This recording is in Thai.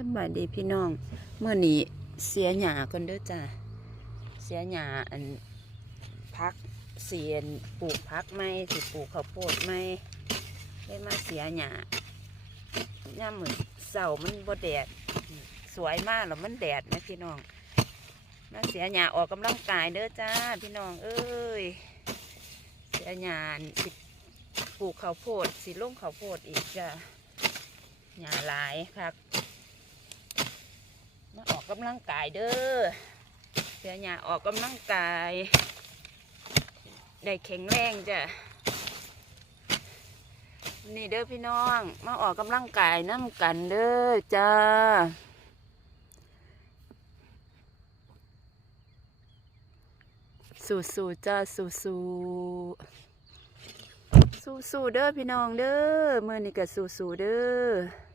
สบายดีพี่น้องเมื่อนี้เสียหญ้ากันเด้อจ้าเสียหญ้าอันพักเสียนปลูกพักไม่สิปลูกข้าวโพดไม่ได้มาเสียหญ้าย่ำเหมือนเสามันบ่แดดสวยมากหรอมันแดดนะพี่น้องมาเสียหญ้าออกกำลังกายเด้อจ้าพี่น้องเอ้ยเสียหญ้าสิปลูกข้าวโพดสิลงข้าวโพดอีกจ้าหญ้าหลายครับมาออกกำลังกายเด้อเสียหญ้าออกกำลังกายได้แข็งแรงจ้ะนี่เด้อพี่น้องมาออกกำลังกายน้ำกันเด้อจ้าสู้ๆจ้าสู้ๆสู้ๆเด้อพี่น้องเด้อเมื่อนี้ก็สู้ๆเด้อ